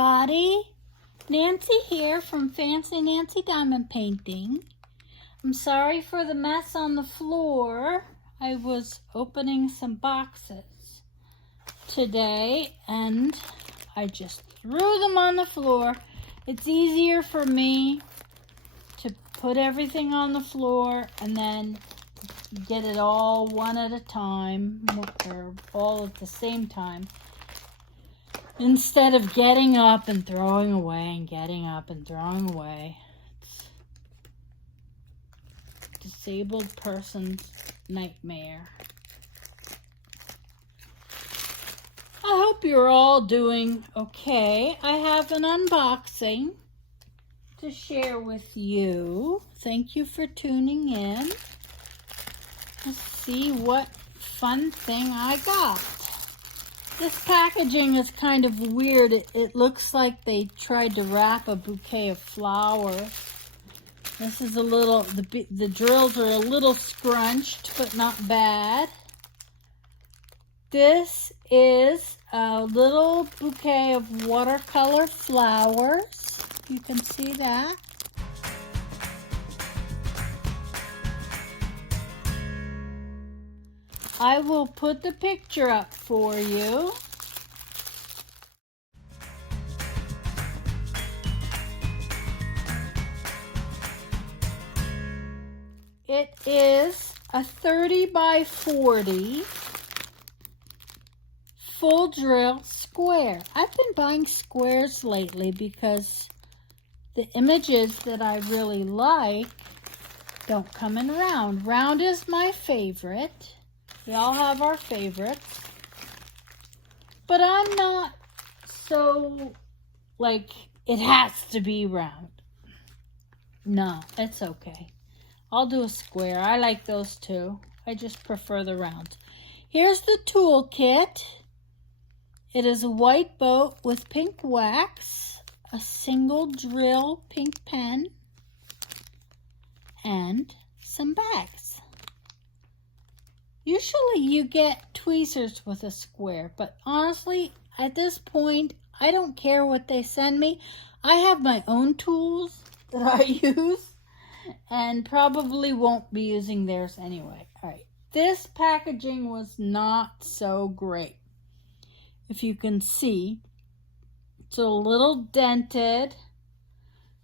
everybody. Nancy here from Fancy Nancy Diamond Painting. I'm sorry for the mess on the floor. I was opening some boxes today and I just threw them on the floor. It's easier for me to put everything on the floor and then get it all one at a time, or all at the same time, instead of getting up and throwing away and getting up and throwing away. It's a disabled person's nightmare. I hope you're all doing okay. I have an unboxing to share with you. Thank you for tuning in. Let's see what fun thing I got. This packaging is kind of weird. It looks like they tried to wrap a bouquet of flowers. This is a little, the drills are a little scrunched, but not bad. This is a little bouquet of watercolor flowers. You can see that. I will put the picture up for you. It is a 30 by 40 full drill square. I've been buying squares lately because the images that I really like don't come in round. Round is my favorite. We all have our favorites. But I'm not so, like, it has to be round. No, it's okay. I'll do a square. I like those too. I just prefer the rounds. Here's the toolkit. It is a white boat with pink wax, a single drill pink pen, and some bags. Usually you get tweezers with a square, but honestly, at this point, I don't care what they send me. I have my own tools that I use and probably won't be using theirs anyway. All right, this packaging was not so great. If you can see, it's a little dented.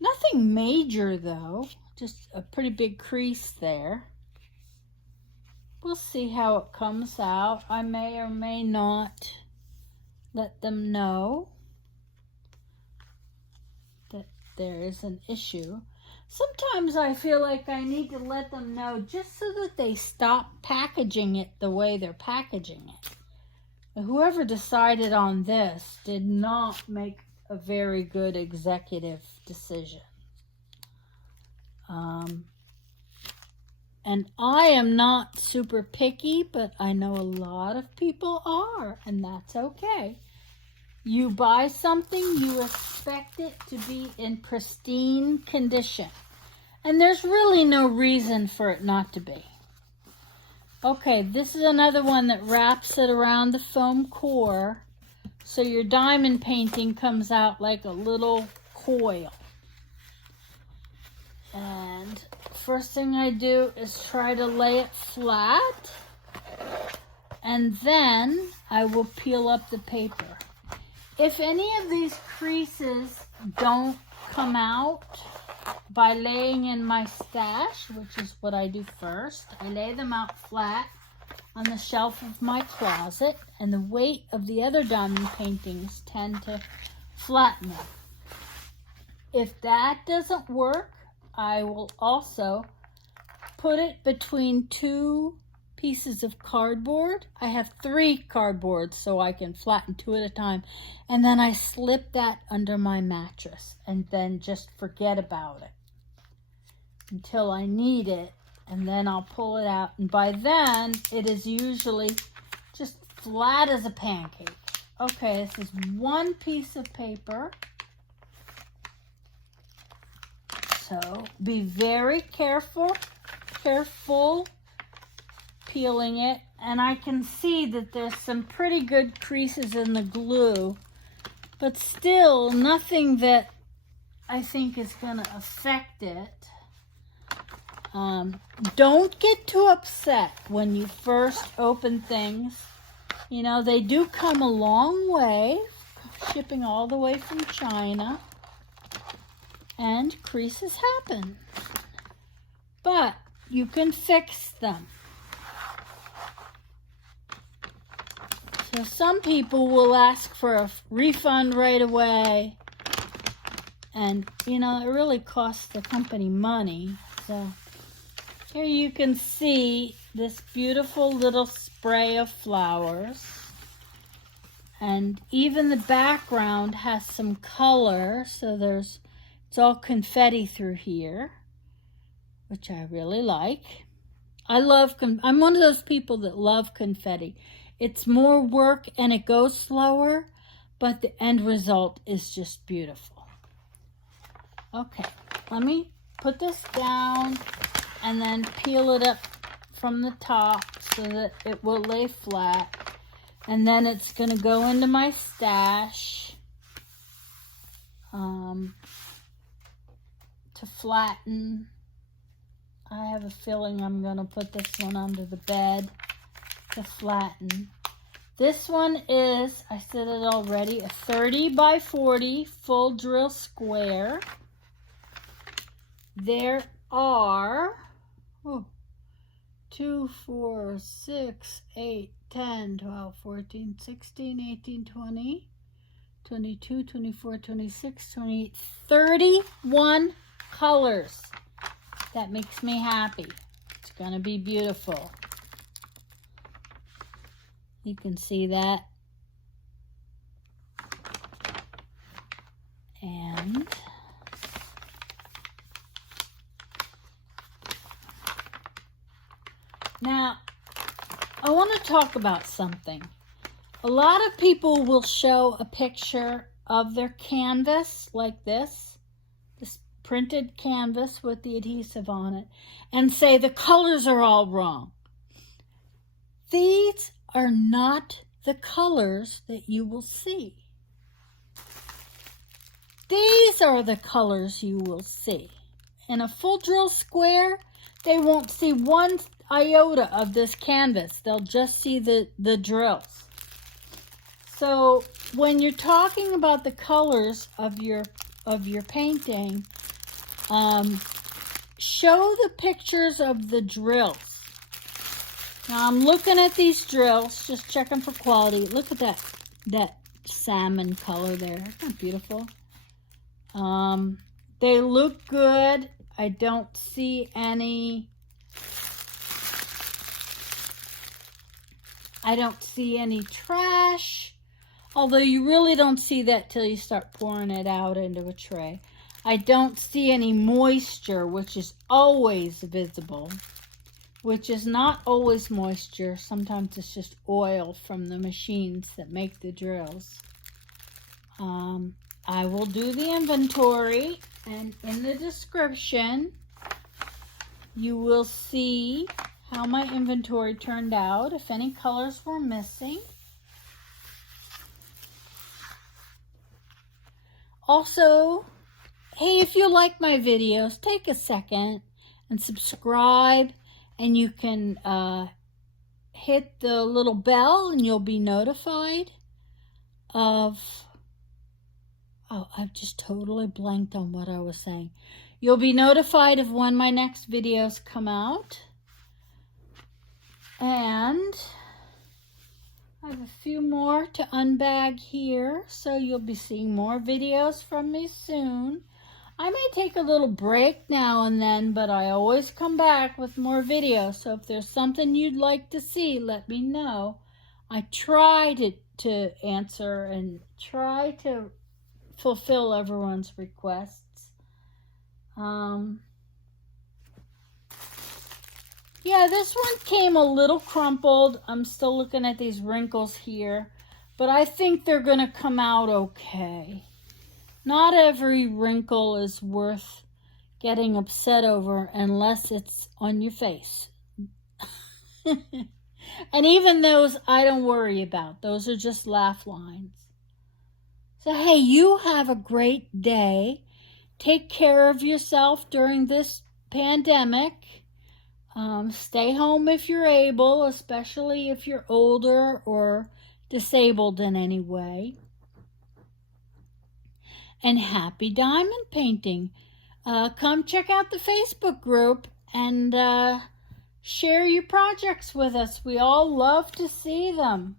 Nothing major though, just a pretty big crease there. We'll see how it comes out. I may or may not let them know that there is an issue. Sometimes I feel like I need to let them know just so that they stop packaging it the way they're packaging it. Whoever decided on this did not make a very good executive decision. And I am not super picky, but I know a lot of people are, and that's okay. You buy something, you expect it to be in pristine condition. And there's really no reason for it not to be. Okay, this is another one that wraps it around the foam core, so your diamond painting comes out like a little coil. And first thing I do is try to lay it flat, and then I will peel up the paper. If any of these creases don't come out by laying in my stash, which is what I do first, I lay them out flat on the shelf of my closet, and the weight of the other diamond paintings tend to flatten them. If that doesn't work, I will also put it between two pieces of cardboard. I have 3 cardboards so I can flatten 2 at a time. And then I slip that under my mattress and then just forget about it until I need it. And then I'll pull it out. And by then, it is usually just flat as a pancake. Okay, this is one piece of paper. So be very careful peeling it. And I can see that there's some pretty good creases in the glue but still nothing that I think is going to affect it. Don't get too upset when you first open things. You know, they do come a long way, shipping all the way from China, and creases happen. But you can fix them. So some people will ask for a refund right away. And, you know, it really costs the company money. So here you can see this beautiful little spray of flowers. And even the background has some color. So it's all confetti through here, which I really like. I'm one of those people that love confetti. It's more work and it goes slower, but the end result is just beautiful. Okay, let me put this down and then peel it up from the top so that it will lay flat. And then it's going to go into my stash to flatten. I have a feeling I'm going to put this one under the bed to flatten. This one is, I said it already, a 30 by 40 full drill square. There are 2, 4, 6, 8, 10, 12, 14, 16, 18, 20, 22, 24, 26, 28, 31 colors. That makes me happy. It's going to be beautiful. You can see that. And now I want to talk about something. A lot of people will show a picture of their canvas like this printed canvas with the adhesive on it, and say the colors are all wrong. These are not the colors that you will see. These are the colors you will see. In a full drill square, they won't see one iota of this canvas. They'll just see the drills. So when you're talking about the colors of your painting, show the pictures of the drills. Now I'm looking at these drills, just checking for quality. Look at that salmon color there. Isn't that beautiful? They look good. I don't see any trash. Although you really don't see that till you start pouring it out into a tray. I don't see any moisture, which is always visible, which is not always moisture. Sometimes it's just oil from the machines that make the drills. I will do the inventory, and in the description, you will see how my inventory turned out, if any colors were missing. Also, hey, if you like my videos, take a second and subscribe, and you can hit the little bell and you'll be notified of, I've just totally blanked on what I was saying. You'll be notified of when my next videos come out. And I have a few more to unbag here, so you'll be seeing more videos from me soon. I may take a little break now and then, but I always come back with more videos. So if there's something you'd like to see, let me know. I try to answer and try to fulfill everyone's requests. Yeah, this one came a little crumpled. I'm still looking at these wrinkles here, but I think they're going to come out okay. Not every wrinkle is worth getting upset over unless it's on your face. And even those I don't worry about. Those are just laugh lines. So, hey, you have a great day. Take care of yourself during this pandemic. Stay home if you're able, especially if you're older or disabled in any way. And happy diamond painting. Come check out the Facebook group and share your projects with us. We all love to see them.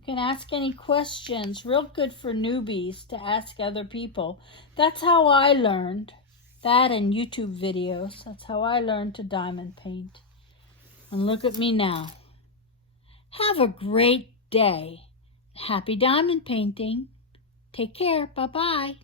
You can ask any questions. Real good for newbies to ask other people. That's how I learned. That and YouTube videos. That's how I learned to diamond paint. And look at me now. Have a great day. Happy diamond painting. Take care. Bye-bye.